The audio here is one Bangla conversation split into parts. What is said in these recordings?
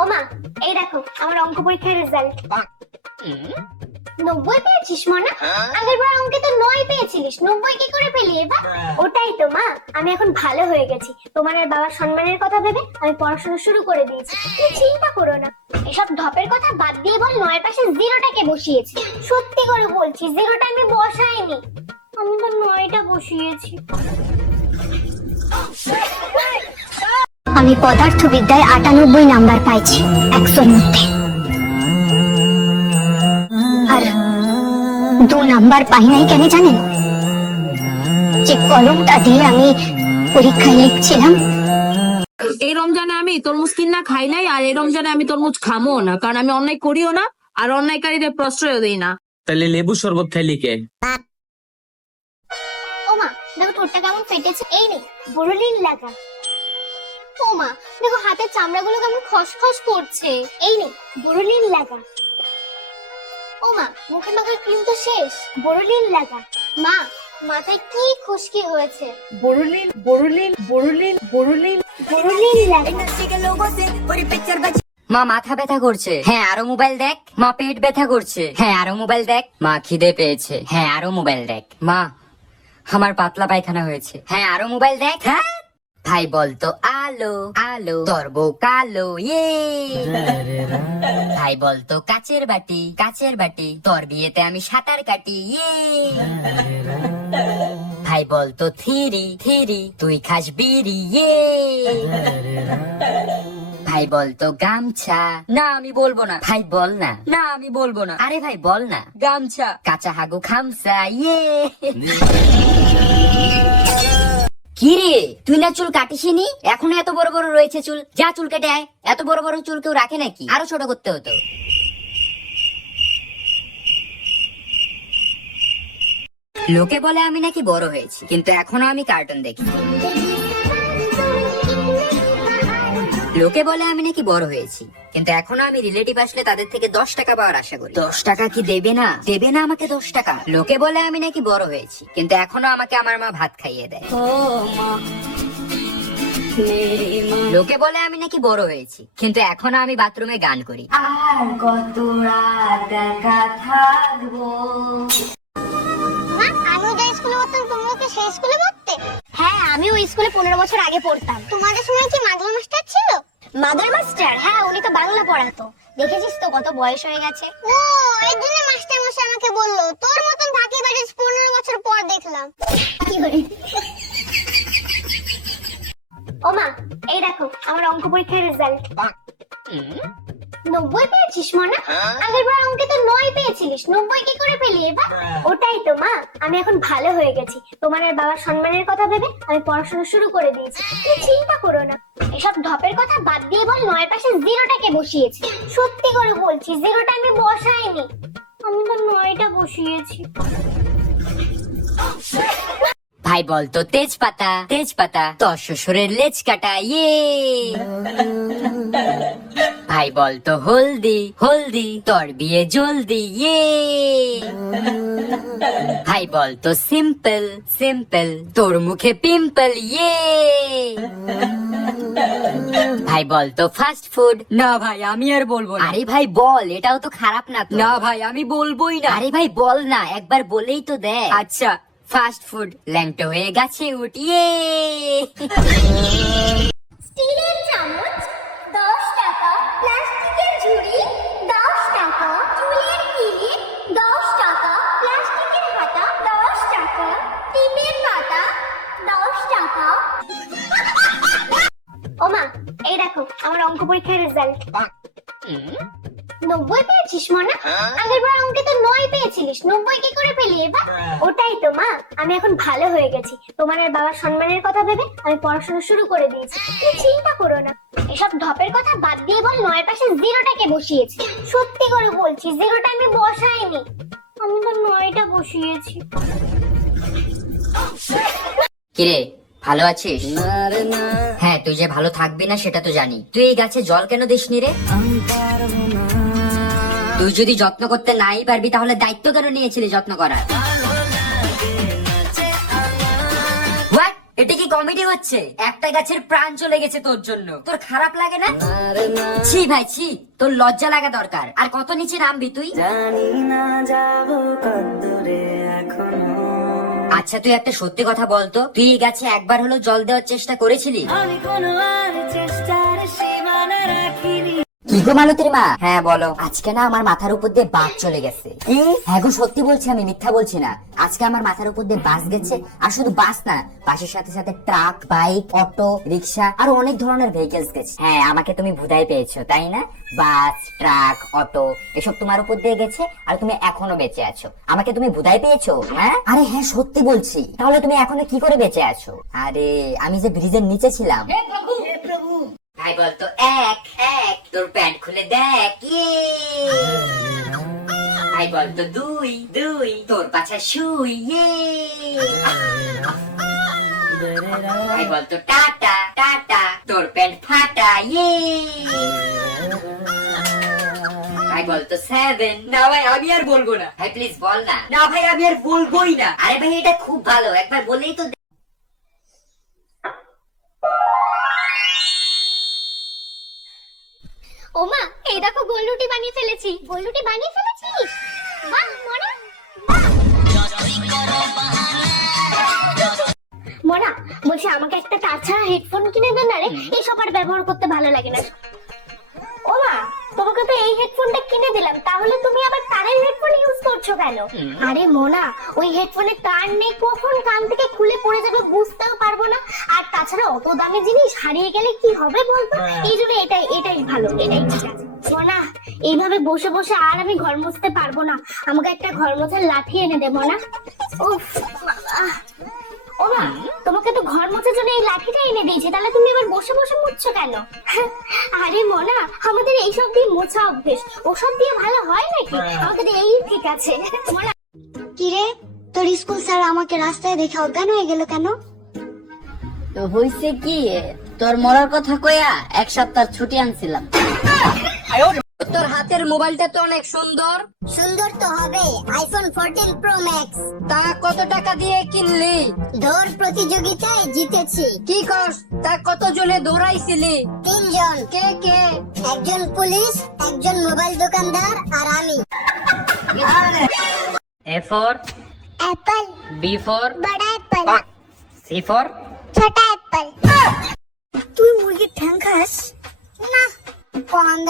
ও মা, এই দেখো আমার অঙ্ক পরীক্ষার রেজাল্ট। 90 পেয়েছিস মনা? আগের বার অঙ্কে তো 9 পেয়েছিলিস, 90 কি করে পেলি এবার? ওটাই তো মা, আমি এখন ভালো হয়ে গেছি। তোমার আর বাবার সম্মানের কথা ভেবে আমি পড়াশোনা শুরু করে দিয়েছি। তুমি চিন্তা করো না। এসব ঢপের কথা বাদ দিয়ে বল, 9 পাশে জিরোটাকে বসিয়েছি। সত্যি করে বলছি, জিরোটা আমি বসাইনি, আমি তো 9টা বসিয়েছি। আমি পদার্থবিদ্যায় 98 নাম্বার পাইছি 100-র মধ্যে, আর 2 নাম্বার পাই নাই কেন জানেন? যে কলমটা দিয়ে আমি পরীক্ষায় লিখছিলাম। এই রমজানে আমি তরমুজ কিনা খাই নাই, আর এই রমজানে আমি তরমুজ খামো না, কারণ আমি অন্যায় করিও না আর অন্যায়কারীদের প্রশ্রয় দিই না। তাহলে লেবু শরবত খাইলি কে? ও মা, দেখো ঠোঁটটা কেমন ফেটেছে। এই নে বোরোলিন লাগা। ও মা, দেখো হাতের চামড়াগুলো কেমন খসখস করছে। এই নে বোরোলিন লাগা। ও মা, মুখে মাখার ক্রিম তো শেষ, বোরোলিন লাগা। মা, মাথায় কি খুশকি হয়েছে। বোরোলিন বোরোলিন বোরোলিন বোরোলিন বোরোলিন লাগা। মা মাথা ব্যথা করছে, হ্যাঁ আরো মোবাইল দেখ। মা পেট ব্যথা করছে, হ্যাঁ আরো মোবাইল দেখ। মা খিদে পেয়েছে, হ্যাঁ আরো মোবাইল দেখ। মা আমার পাতলা পায়খানা হয়েছে, হ্যাঁ আরো মোবাইল দেখ। হ্যাঁ ভাই বলতো আলো আলো, তোর বউ কালো ইয়ে। ভাই বলতো কাচের বাটি, তোর বিয়েতে আমি সাঁতার কাটি ইয়ে। ভাই বলতো থিরি থিরি, তুই খাস বিড়ি ইয়ে। ভাই বলতো গামছা, না আমি বলবো না। ভাই বল না, না আমি বলবো না। আরে ভাই বল না। গামছা, কাঁচা হাগু খামসা ইয়ে। কি রে, তুই না চুল কাটিসনি, এখনো এত বড় বড় রয়েছে চুল? যা চুল কেটে আয়। এত বড় বড় চুল কেউ রাখে নাকি? আরো ছোট করতে হতো। লোকে বলে আমি নাকি বড় হয়েছি, কিন্তু এখনো আমি কার্টুন দেখি। লোকে বলে আমি নাকি বড় হয়েছি, কিন্তু এখনো আমি রিলেটিভ আসলে তাদের থেকে 10 টাকা পাওয়ার আশা করি। 10 টাকা কি দেবে না? দেবে না আমাকে 10 টাকা? লোকে বলে আমি নাকি বড় হয়েছি, কিন্তু এখনো আমাকে আমার মা ভাত খাইয়ে দেয়। লোকে বলে আমি নাকি বড় হয়েছি, কিন্তু এখনো আমি বাথরুমে গান করি। আর কত রাত একা থাকবো। মা, আমিও যে স্কুলে পড়তাম, তুমিও কি সেই স্কুলে পড়তে? হ্যাঁ, আমিও ওই স্কুলে 15 বছর আগে পড়তাম। তোমাদের সময় কি মাদুর মাস্টার ছিল? মাদুর মাস্টার? হ্যাঁ, উনি তো বাংলা পড়াতো। দেখেছিস তো কত বয়স হয়ে গেছে। ও, এর জন্য মাস্টার মশাই আমাকে বললো তোর মতন ফাঁকি বাড়ি 15 বছর পর দেখলাম। কি করে? ও মা, এই দেখো আমার অঙ্ক পরীক্ষার রেজাল্ট। 90 পেয়েছিস মনা? আগের বার অঙ্কে তো 9 পেয়েছিলিস, 90 কি করে পেলি এবার? ওটাই তো মা, আমি এখন ভালো হয়ে গেছি। তোমার আর বাবার সম্মানের কথা ভেবে আমি পড়াশোনা শুরু করে দিয়েছি। তুমি চিন্তা করো না। এসব ঢপের কথা বাদ দিয়ে বল, 9 পাশে জিরোটাকে বসিয়েছি। সত্যি করে বলছি, জিরোটা আমি বসাইনি, আমি তো 9টা বসিয়েছি। ভাই বলতো তেজপাতা তেজপাতা, তোর শ্বশুরের লেজ কাটা ইয়ে। ভাই বলতো হলদি হলদি, তোর বিয়ে জলদি ইয়ে। ভাই বলতো সিম্পল সিম্পল, তোর মুখে পিম্পল ইয়ে। ভাই বলতো ফাস্ট ফুড, না ভাই আমি আর বলবো না। আরে ভাই বল, এটাও তো খারাপ না। না ভাই আমি বলবোই না। আরে ভাই বল না, একবার বলেই তো দেখ। আচ্ছা, ফাস্ট ফুড ল্যাংটো হয়ে গেছে উঠিয়ে। স্টিলের চামচ 10 টাকা, প্লাস্টিকের ঝুড়ি 10 টাকা, চুলের কিলিপ 10 টাকা, প্লাস্টিকের হাতা 10 টাকা, টিপের পাতা 10 টাকা। ও মা, এই দেখো আমার অঙ্ক পরীক্ষার রেজাল্ট। 90 পেয়েছিস মনা? আগের বার অঙ্কে তো 9 পেয়েছিলিস, 90 কি করে পেলি এবার? ওটাই তো মা, আমি এখন ভালো হয়ে গেছি। তোমার আর বাবার সম্মানের কথা ভেবে আমি পড়াশোনা শুরু করে দিয়েছি। তুমি চিন্তা করো না। এসব ঢপের কথা বাদ দিয়ে বল, 9 পাশে জিরোটাকে বসিয়েছি। সত্যি করে বলছি, জিরোটা আমি বসাইনি, আমি তো 9টা বসিয়েছি। কিরে ভালো আছিস? হ্যাঁ, তুই যে ভালো থাকবি না সেটা তো জানি। তুই এই গাছে জল কেন দিসনি রে? তুই যদি যত্ন করতে নাই পারবি, তাহলে দায়িত্ব কেন নিয়েছিলি যত্ন করার? What? এটা কি কমেডি হচ্ছে? একটা গাছের প্রাণ চলে গেছে তোর জন্য, তোর খারাপ লাগে না? ছি ভাই ছি, তোর লজ্জা লাগা দরকার। আর কত নিচে নামবি তুই? আচ্ছা তুই একটা সত্যি কথা বলতো, তুই এই গাছে একবার হলো জল দেওয়ার চেষ্টা করেছিলি? কি গো মালতীর মা? হ্যাঁ বলো। আজকে না আমার মাথার উপর দিয়ে বাস চলে গেছে। কি? হ্যাঁ গো সত্যি বলছি, আমি মিথ্যা বলছি না। আজকে আমার মাথার উপর দিয়ে বাস গেছে, আর শুধু বাস না, বাসের সাথে সাথে ট্রাক, বাইক, অটো, রিক্সা আর অনেক ধরনের ভেহিকলস গেছে। হ্যাঁ আমাকে তুমি ভুদাই পেয়েছো তাই না? বাস, ট্রাক, অটো এসব তোমার উপর দিয়ে গেছে, আর তুমি এখনো বেঁচে আছো। আমাকে তুমি ভুদাই পেয়েছো? হ্যাঁ আরে হ্যাঁ সত্যি বলছি। তাহলে তুমি এখনো কি করে বেঁচে আছো? আরে আমি যে ব্রিজের নিচে ছিলাম। ভাই বলতো এক এক, তোর প্যান্ট খুলে দেখ। ভাই বলতো দুই দুই, তোর পাছা শুই। ভাই বলতো টাটা টাটা, তোর প্যান্ট ফাটা। ভাই বলতো সেভেন। না ভাই আমি আর বলবো না। ভাই প্লিজ বল না। না ভাই আমি আর বলবোই না। আরে ভাই এটা খুব ভালো, একবার বলেই তো। ও মা, এই দেখো গোল রুটি বানিয়ে ফেলেছি। গোল রুটি বানিয়ে ফেলেছিস? বাহ মোনা, মোনা বলছি আমাকে একটা তাছাড়া হেডফোন কিনে দে না রে, এইসব আর ব্যবহার করতে ভালো লাগে না। ও মা, তোমাকে তো এই হেডফোনটা কিনে দিলাম, তাহলে তুমি আবার তারের হেডফোন ইউজ করছো কেন? আরে মোনা, ওই হেডফোনে তার নেই, কখন কান থেকে খুলে পড়ে যাবে বুঝতেও পারবো না। আর তাছাড়া অত দামি জিনিস হারিয়ে গেলে কি হবে বলতো? এই জন্য এটাই ভালো, এটাই ঠিক আছে। মোনা, এইভাবে বসে বসে আর আমি ঘর মুছতে পারবো না, আমাকে একটা ঘর মোছার লাঠি এনে দে মোনা। উফ বাবা। ও মা, তোমাকে তো ঘর মোছার জন্য এই লাঠিটা এনে দিয়েছি, তাহলে তুমি এবার বসে বসে মুছছো কেন? আরে মোনা, আমাদের এইসব দিয়ে মোছা অভ্যেস, ওসব দিয়ে ভালো হয় নাকি? আমাদের এই ঠিক আছে। মোনা, কিরে তোর স্কুল স্যার আমাকে রাস্তায় দেখে অজ্ঞান হয়ে গেল কেন? তো হইছে কি, তোর মরার কথা কইয়া এক সপ্তাহ ছুটি আনছিলাম। তোর হাতের মোবাইলটা তো অনেক সুন্দর। সুন্দর তো হবে, আইফোন 14 প্রো ম্যাক্স। তা কত টাকা দিয়ে কিনলি? দৌড় প্রতিযোগিতায় জিতেছি। কি কস? তা কত জনে দৌড়াইছিলি? 3 জন। কে কে? একজন পুলিশ, একজন মোবাইল দোকানদার আর আমি। A for Apple, B for বড় অ্যাপল, C for ছোট অ্যাপল। তুই মুরগির ঠ্যাং খাস না? কহান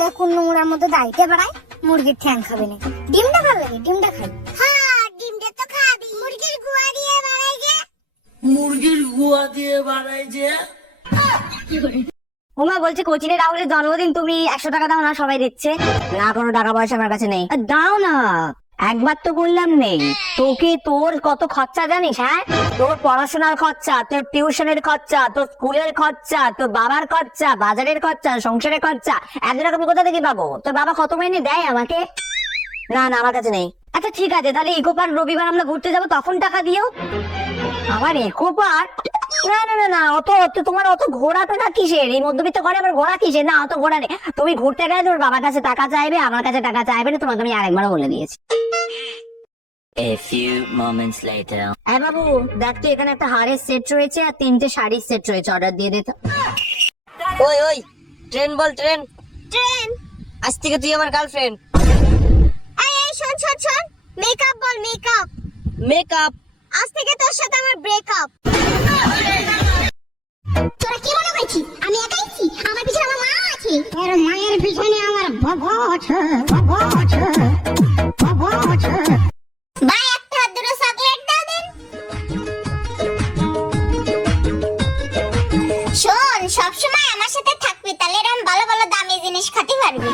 দে কোন নোংরার মধ্যে দাইতে বেড়ায়, মুরগির ঠ্যাং খাবে না। ডিমটা ভালো লাগে, ডিমটা খাই। হ্যাঁ ডিমটা তো খাবি। মুরগির গুয়া দিয়ে বানাই যে। ওমা বলছে কোচিনে রাহুলের জন্মদিন, তুমি 100 টাকা দাও না, সবাই দিচ্ছে। না কোনো টাকা পয়সা আমার কাছে নেই। দাও না, একবার তো বললাম নেই। তোকে তোর কত খরচা জানিস? হ্যাঁ তোর পড়াশোনার খরচা, তোর টিউশনের খরচা, তোর স্কুলের খরচা, তোর বাবার খরচা, বাজারের খরচা, সংসারের খরচা, এত টাকা আমি কোথা থেকে পাবো? তোর বাবা কত মাইনে দেয় আমাকে? না না আমার কাছে নেই। আচ্ছা ঠিক আছে, তাহলে ইকো পার্ক রবিবার আমরা ঘুরতে যাবো, তখন টাকা দিও। আবার ইকো পার্ক? না না না না, তোমার অত ঘোরা টাকা কিসের? এই মধ্যবিত্ত ঘরে আবার ঘোরা কিসের? না অত ঘোরা নেই। তুমি ঘুরতে গেলে তোর বাবার কাছে টাকা চাইবে, আমার কাছে টাকা চাইবে না, তোমাকে আমি আরেকবারও বলে দিয়েছি। A few moments later. হ্যাঁ বাবু দেখ তো, এখানে একটা হারের সেট রয়েছে আর 3টে শাড়ির সেট রয়েছে, অর্ডার দিয়ে দে তো। ওই ওই ট্রেন বল, ট্রেন। ট্রেন? আজ থেকে তুই আমার গার্লফ্রেন্ড। এই শোন, মেকআপ বল, মেকআপ। মেকআপ? আজ থেকে তোর সাথে আমার ব্রেকআপ। তোরা কি মনে করছিস আমি একাই আছি? আমার পিছনে আমার মা আছে। এর মায়ের পিছনে আমার বাবা আছে, বাবা আছে, বাবা আছে। ভাই একটা দুটো চকলেট দাও দেন। শোন, সবসময় আমার সাথে থাকবি, তাহলে এরকম ভালো ভালো দামি জিনিস খেতে পারবি।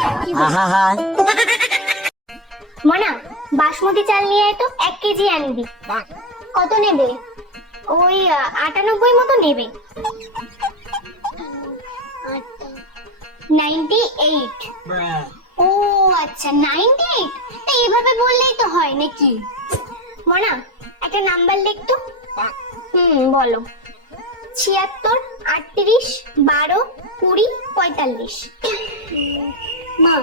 মোনা, বাসমতি চাল নিয়ে আয় তো, 1 কেজি আনবি। কত নেবে? ওই 98 মতো নেবে। 98। ও আচ্ছা 98। তা এইভাবে বললেই তো হয় নাকি? মোনা একটা নাম্বার লিখ তো। বলো। 76, 38, 12, 20, 45। মা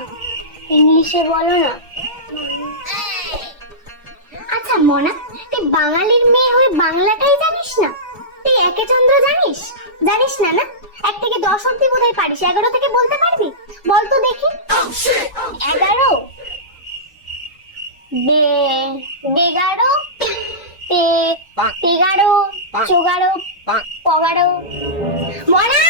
ইংলিশে বলো না। আচ্ছা মোনা, তুই বাঙালির মেয়ে হয়ে বাংলাটাই জানিস না? তুই একে চন্দ্র জানিস? জানিস না না? 1 থেকে 10 অব্দি বোধহয় পারিস, 11 থেকে বলতে পারবি? বল তো দেখি। 11 বেগারো তেগারো চোগারো পগারো। মনা,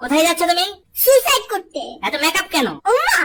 কোথায় যাচ্ছ তুমি? সুইসাইড করতে। এত মেকআপ কেন? উম্মা,